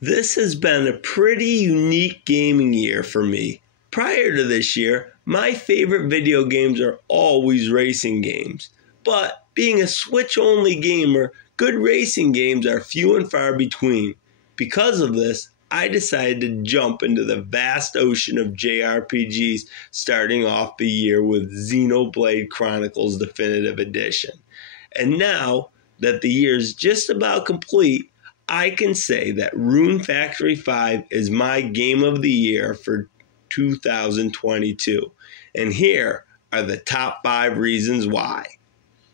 This has been a pretty unique gaming year for me. Prior to this year, my favorite video games are always racing games. But being a Switch-only gamer, good racing games are few and far between. Because of this, I decided to jump into the vast ocean of JRPGs, starting off the year with Xenoblade Chronicles Definitive Edition. And now that the year is just about complete, I can say that Rune Factory 5 is my game of the year for 2022. And here are the top 5 reasons why.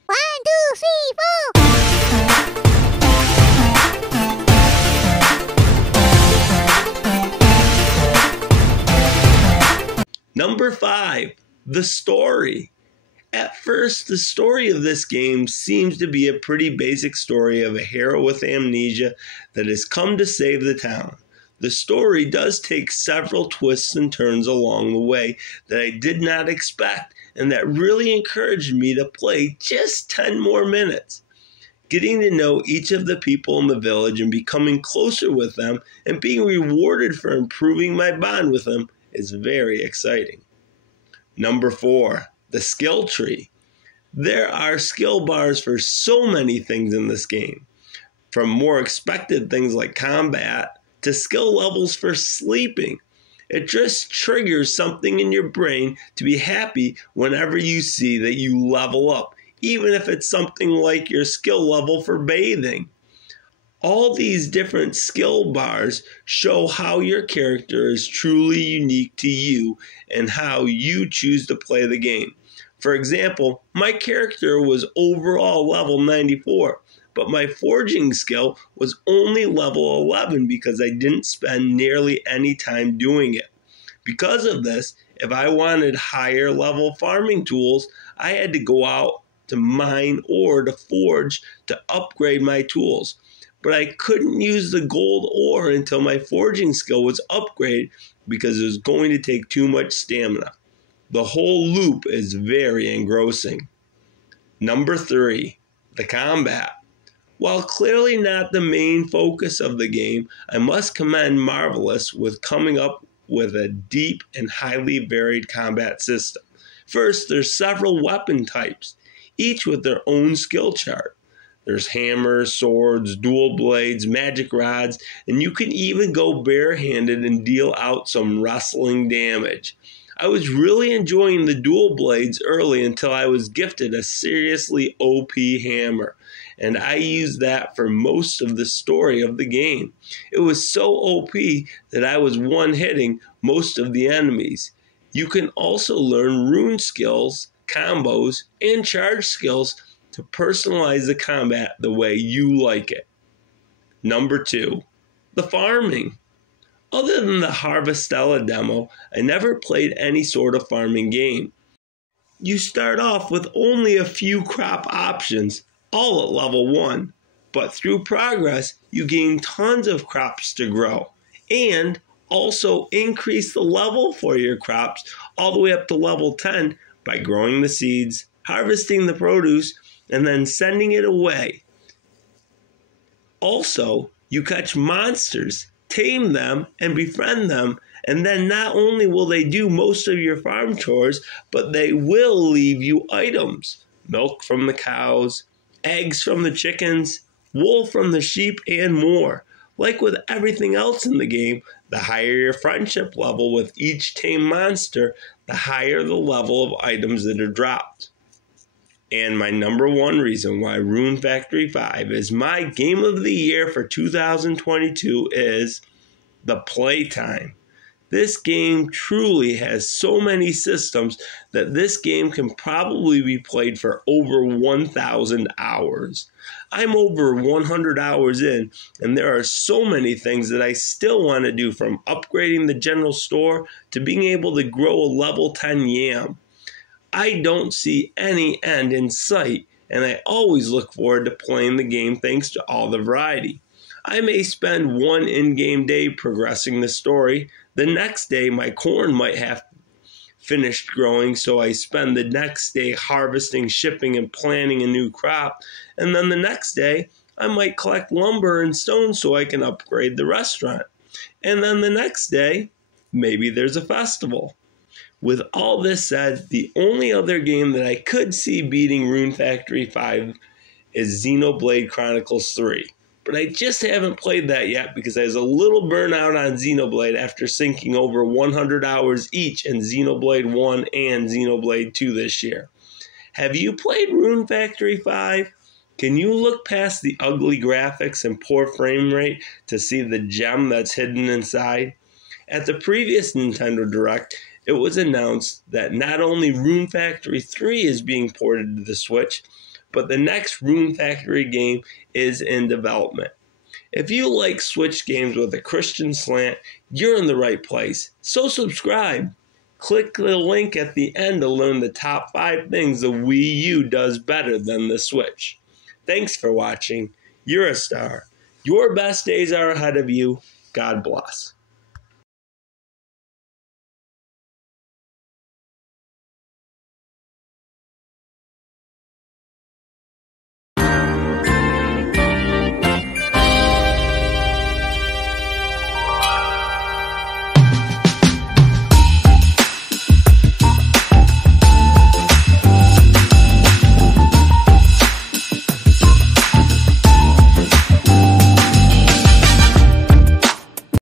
1, 2, 3, 4. Number 5, the story. At first, the story of this game seems to be a pretty basic story of a hero with amnesia that has come to save the town. The story does take several twists and turns along the way that I did not expect and that really encouraged me to play just 10 more minutes. Getting to know each of the people in the village and becoming closer with them and being rewarded for improving my bond with them is very exciting. Number 4, the skill tree. There are skill bars for so many things in this game, from more expected things like combat to skill levels for sleeping. It just triggers something in your brain to be happy whenever you see that you level up, even if it's something like your skill level for bathing. All these different skill bars show how your character is truly unique to you and how you choose to play the game. For example, my character was overall level 94, but my forging skill was only level 11 because I didn't spend nearly any time doing it. Because of this, if I wanted higher level farming tools, I had to go out to mine ore to forge to upgrade my tools. But I couldn't use the gold ore until my forging skill was upgraded because it was going to take too much stamina. The whole loop is very engrossing. Number 3, the combat. While clearly not the main focus of the game, I must commend Marvelous with coming up with a deep and highly varied combat system. First, there's several weapon types, each with their own skill chart. There's hammers, swords, dual blades, magic rods, and you can even go barehanded and deal out some wrestling damage. I was really enjoying the dual blades early until I was gifted a seriously OP hammer, and I used that for most of the story of the game. It was so OP that I was one-hitting most of the enemies. You can also learn rune skills, combos, and charge skills to personalize the combat the way you like it. Number 2, the farming. Other than the Harvestella demo, I never played any sort of farming game. You start off with only a few crop options, all at level 1, but through progress, you gain tons of crops to grow, and also increase the level for your crops all the way up to level 10 by growing the seeds, harvesting the produce, and then sending it away. Also, you catch monsters, tame them, and befriend them, and then not only will they do most of your farm chores, but they will leave you items. Milk from the cows, eggs from the chickens, wool from the sheep, and more. Like with everything else in the game, the higher your friendship level with each tame monster, the higher the level of items that are dropped. And my number 1 reason why Rune Factory 5 is my game of the year for 2022 is the playtime. This game truly has so many systems that this game can probably be played for over 1,000 hours. I'm over 100 hours in, and there are so many things that I still want to do, from upgrading the general store to being able to grow a level 10 yam. I don't see any end in sight, and I always look forward to playing the game thanks to all the variety. I may spend one in-game day progressing the story. The next day, my corn might have finished growing, so I spend the next day harvesting, shipping, and planting a new crop. And then the next day, I might collect lumber and stone so I can upgrade the restaurant. And then the next day, maybe there's a festival. With all this said, the only other game that I could see beating Rune Factory 5 is Xenoblade Chronicles 3. But I just haven't played that yet because I was a little burnout on Xenoblade after sinking over 100 hours each in Xenoblade 1 and Xenoblade 2 this year. Have you played Rune Factory 5? Can you look past the ugly graphics and poor frame rate to see the gem that's hidden inside? At the previous Nintendo Direct, it was announced that not only Rune Factory 3 is being ported to the Switch, but the next Rune Factory game is in development. If you like Switch games with a Christian slant, you're in the right place. So subscribe. Click the link at the end to learn the top 5 things the Wii U does better than the Switch. Thanks for watching. You're a star. Your best days are ahead of you. God bless.